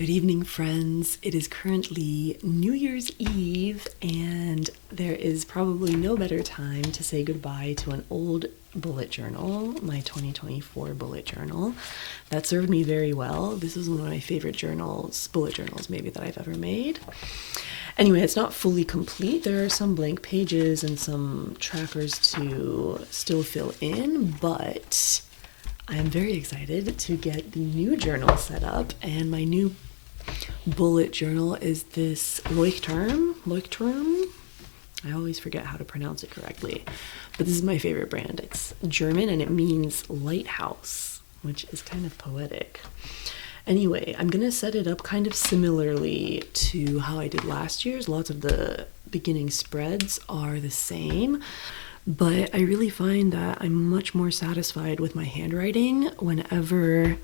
Good evening, friends. It is currently New Year's Eve, and there is probably no better time to say goodbye to an old bullet journal, my 2024 bullet journal. That served me very well. This is one of my favorite bullet journals maybe that I've ever made. Anyway, it's not fully complete. There are some blank pages and some trackers to still fill in, but I am very excited to get the new journal set up, and my new bullet journal is this Leuchtturm. I always forget how to pronounce it correctly, but this is my favorite brand. It's German and it means lighthouse, which is kind of poetic. Anyway, I'm gonna set it up kind of similarly to how I did last year's. Lots of the beginning spreads are the same, but I really find that I'm much more satisfied with my handwriting whenever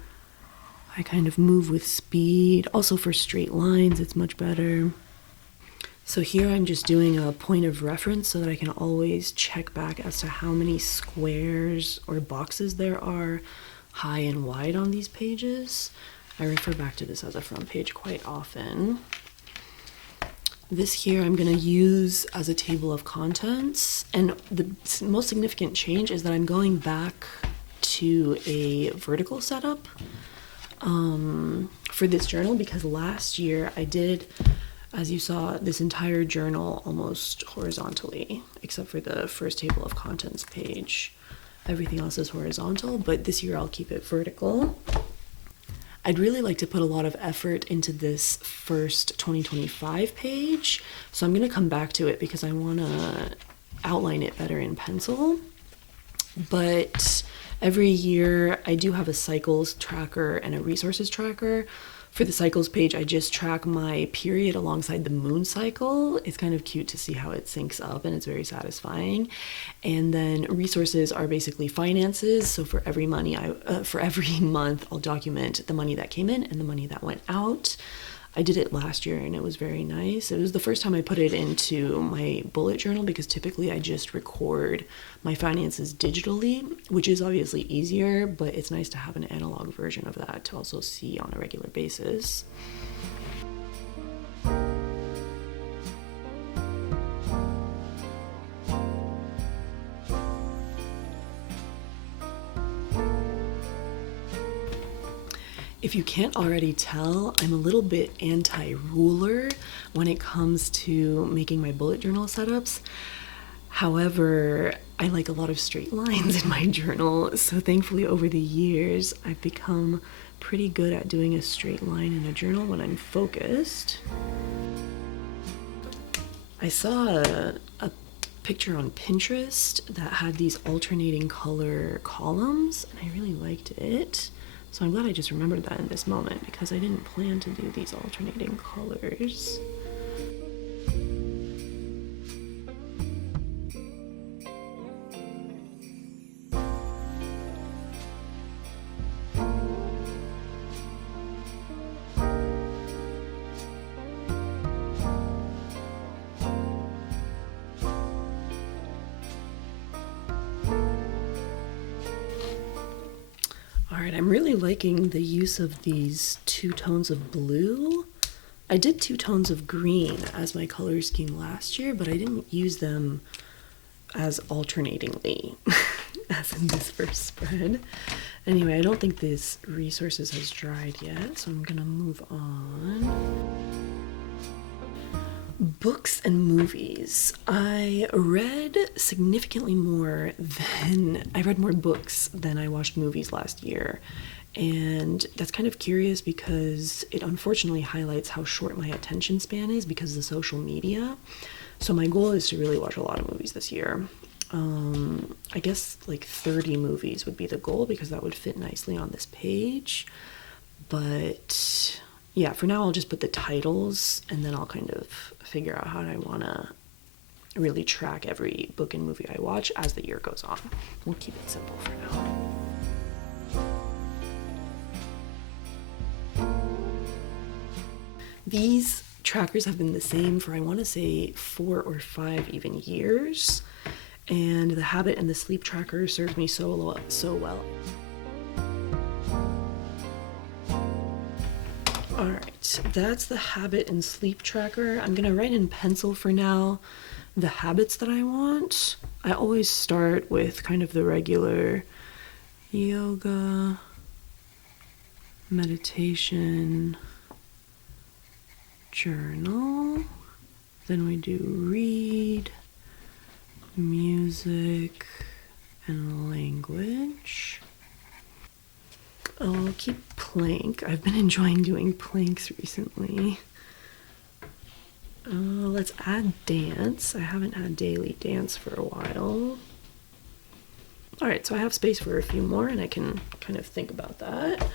I kind of move with speed. Also for straight lines, it's much better. So here I'm just doing a point of reference so that I can always check back as to how many squares or boxes there are high and wide on these pages. I refer back to this as a front page quite often. This here I'm going to use as a table of contents, and the most significant change is that I'm going back to a vertical setup for this journal, because last year I did, as you saw, this entire journal almost horizontally, except for the first table of contents page. Everything else is horizontal, but this year I'll keep it vertical. I'd really like to put a lot of effort into this first 2025 page, so I'm going to come back to it because I want to outline it better in pencil. But every year I do have a cycles tracker and a resources tracker. For the cycles page, I just track my period alongside the moon cycle. It's kind of cute to see how it syncs up, and it's very satisfying. And then resources are basically finances. So for every month, I'll document the money that came in and the money that went out. I did it last year and it was very nice. It was the first time I put it into my bullet journal, because typically I just record my finances digitally, which is obviously easier, but it's nice to have an analog version of that to also see on a regular basis. If you can't already tell, I'm a little bit anti-ruler when it comes to making my bullet journal setups. However, I like a lot of straight lines in my journal, so thankfully over the years, I've become pretty good at doing a straight line in a journal when I'm focused. I saw a picture on Pinterest that had these alternating color columns, and I really liked it. So I'm glad I just remembered that in this moment, because I didn't plan to do these alternating colors. Alright, I'm really liking the use of these two tones of blue. I did two tones of green as my color scheme last year, but I didn't use them as alternatingly as in this first spread. Anyway, I don't think this resources has dried yet, so I'm gonna move on. Books and movies. I read more books than I watched movies last year. And that's kind of curious because it unfortunately highlights how short my attention span is because of the social media. So my goal is to really watch a lot of movies this year. I guess like 30 movies would be the goal, because that would fit nicely on this page. But yeah, for now I'll just put the titles, and then I'll kind of figure out how I want to really track every book and movie I watch as the year goes on. We'll keep it simple for now. These trackers have been the same for, I want to say, 4 or 5 even years, and the habit and the sleep tracker serves me so well. Alright, that's the habit and sleep tracker. I'm gonna write in pencil for now the habits that I want. I always start with kind of the regular yoga, meditation, journal. Then we do read, music, and language. I'll keep plank. I've been enjoying doing planks recently. Let's add dance. I haven't had daily dance for a while. All right, so I have space for a few more and I can kind of think about that.